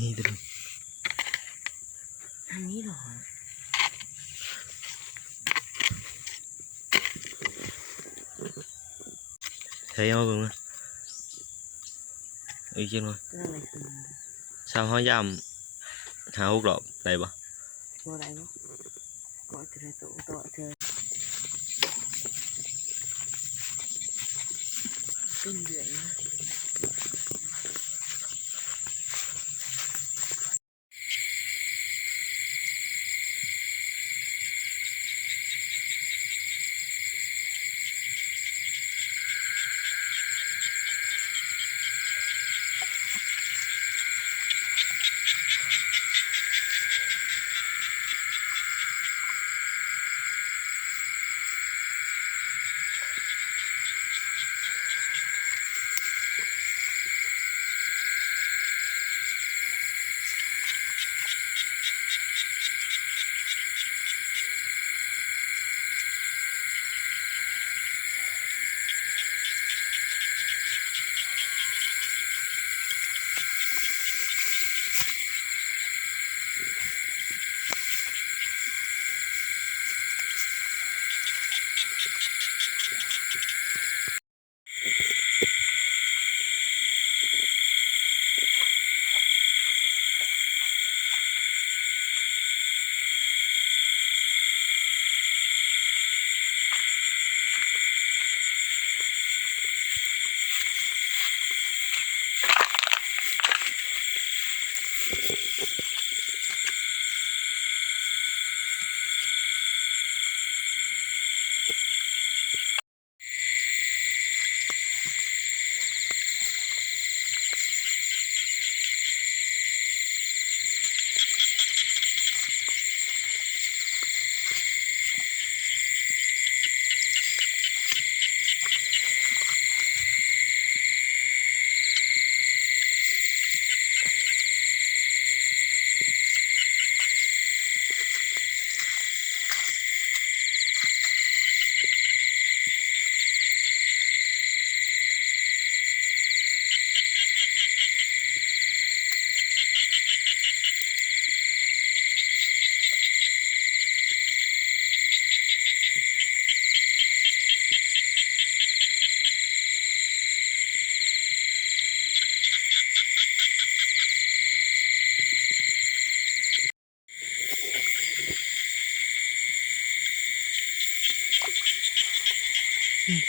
นี้ดูอันนี้หรอใช่ยังมาเบิ่งมั้ยอีกเช่นมั้ยสาวห้อยย่ำหาหกหลอบได้ปะบ่ได้บ่ก็เจอตัวเจอต้นเดือนนะ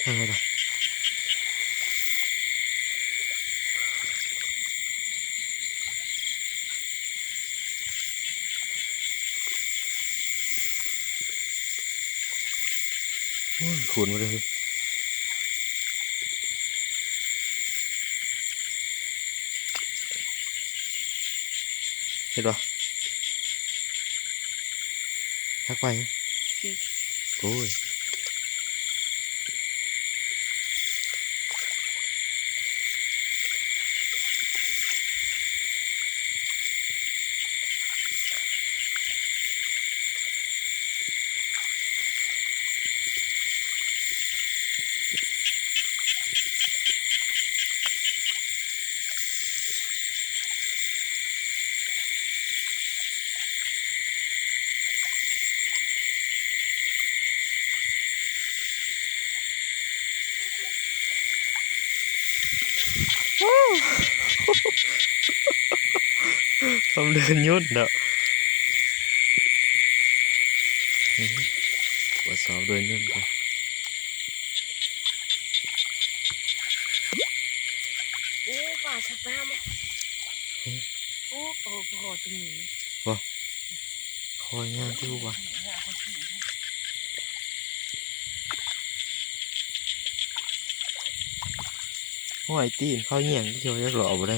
ทางอะไรต่อขุนมาเลยเห็นปะทักไปโอ้ยทำเดินยุ่นเด้อว่าสอบเดินยุ่นก่อนโอ้ป่าชะตามโอ้โหตรงนี้ว่าคอยงานที่ว่าห้อยตีนเขาเหี้ยงที่เขาจะหล่อบ่ได้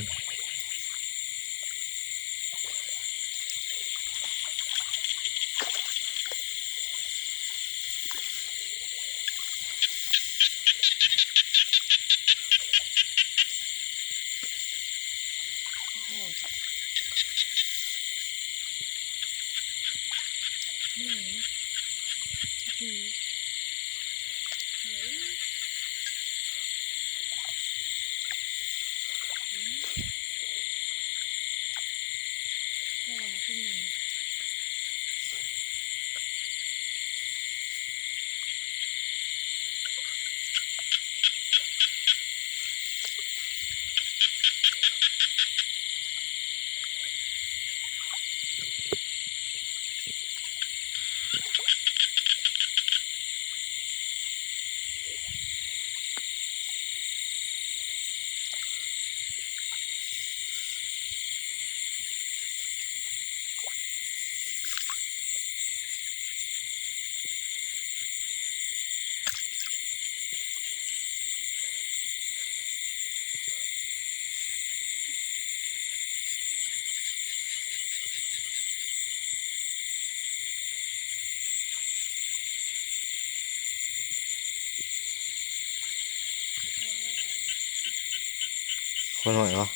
คนหน่อยวะ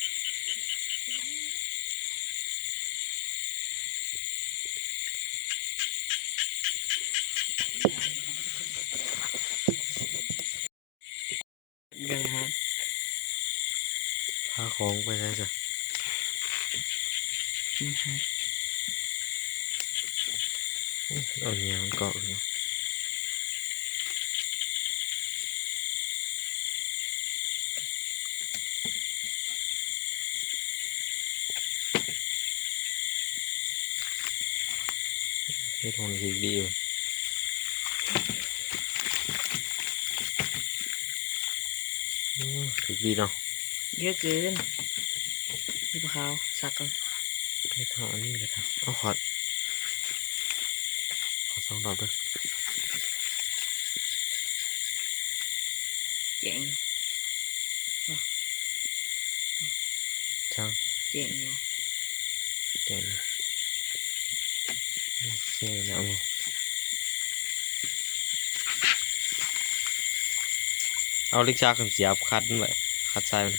ยังฮะ พาของไปได้จ้ะเอาเนี้ยมันเกาะอยู่ให้ทนดีดีอยู่ถึกดีเนาะ เยอะเกินนี่ปลาขาวสักกัน ให้ทำอันนี้เลยครับเอาขอสองดอกด้วย เจ๋ง ช่าง เจ๋งอยู่ แกนเสียนะมึงเอาลิกชากันเสียบคัดมันไว้คัดใส่มัน